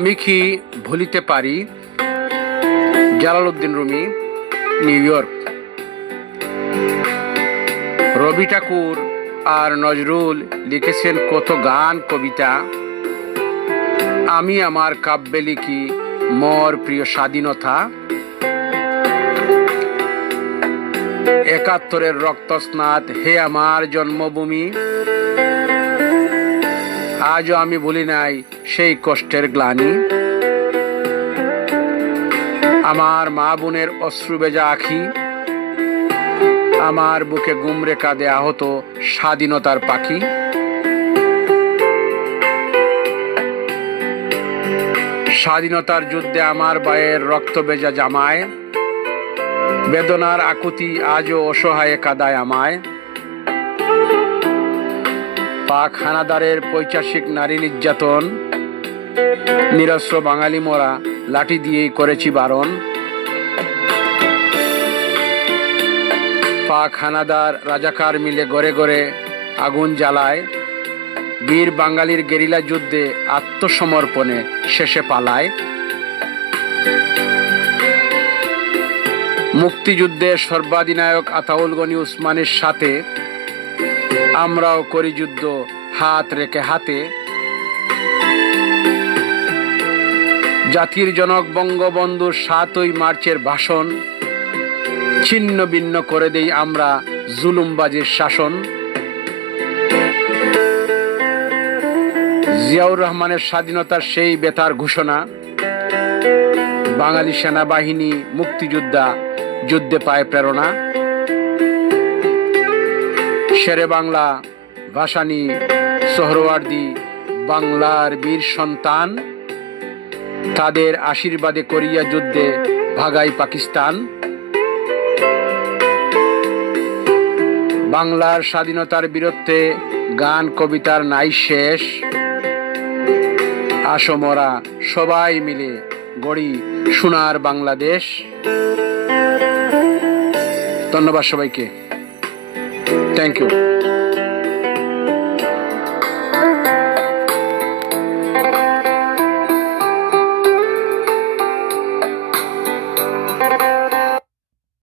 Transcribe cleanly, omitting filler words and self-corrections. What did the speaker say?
আমি কি ভুলিতে পারি? Jalaluddin Rumi, New York. Rabi Thakur আর নজরুল লিখেছেন কত গান কবিতা। আমি আমার কাব্যে লিখি মোর প্রিয় স্বাধীনতা। ৭১-এর রক্তস্নাত হে আমার জন্মভূমি। আজও আমি ভুলি নাই সেই কষ্টের গ্লানি। আমার মা বোনের অশ্রু ভেজা আখি, আমার বুকে গুমরে কাঁদে আহত স্বাধীনতার পাখি। স্বাধীনতার যুদ্ধে আমার ভাইয়ের রক্ত ভেজা জামায়, বেদনার আকুতি আজও অসহায়ে কাঁদায় আমায়। পাক হানাদারের পৈশাচিক নারী নির্যাতন, নিরস্ত্র বাঙালি মোরা লাঠি দিয়েই করেছি বারণ। পাক হানাদার রাজাকার মিলে গড়ে গড়ে আগুন জ্বালায়, বীর বাঙালির গেরিলা যুদ্ধে আত্মসমর্পণে শেষে পালায়। মুক্তিযুদ্ধে সর্বাধিনায়ক আতাউল গনি উসমানের সাথে আমরাও করি যুদ্ধ হাত রেখে হাতে। জাতির জনক বঙ্গবন্ধুর ৭ই মার্চের ভাষণ, ছিন্ন ভিন্ন করে দেই আমরা জুলুমবাজির শাসন। জিয়াউর রহমানের স্বাধীনতার সেই বেতার ঘোষণা, বাঙালি সেনাবাহিনী মুক্তিযোদ্ধা যুদ্ধে পায় প্রেরণা। শেরে বাংলা ভাসানী সোহরওয়ার্দী বাংলার বীর সন্তান, তাদের আশীর্বাদে করিয়া যুদ্ধে ভাগাই পাকিস্তান। বাংলার স্বাধীনতার বীরত্বে গান কবিতার নাই শেষ। আসো মোরা সবাই মিলে গড়ি সোনার বাংলাদেশ। ধন্যবাদ সবাইকে। Thank you.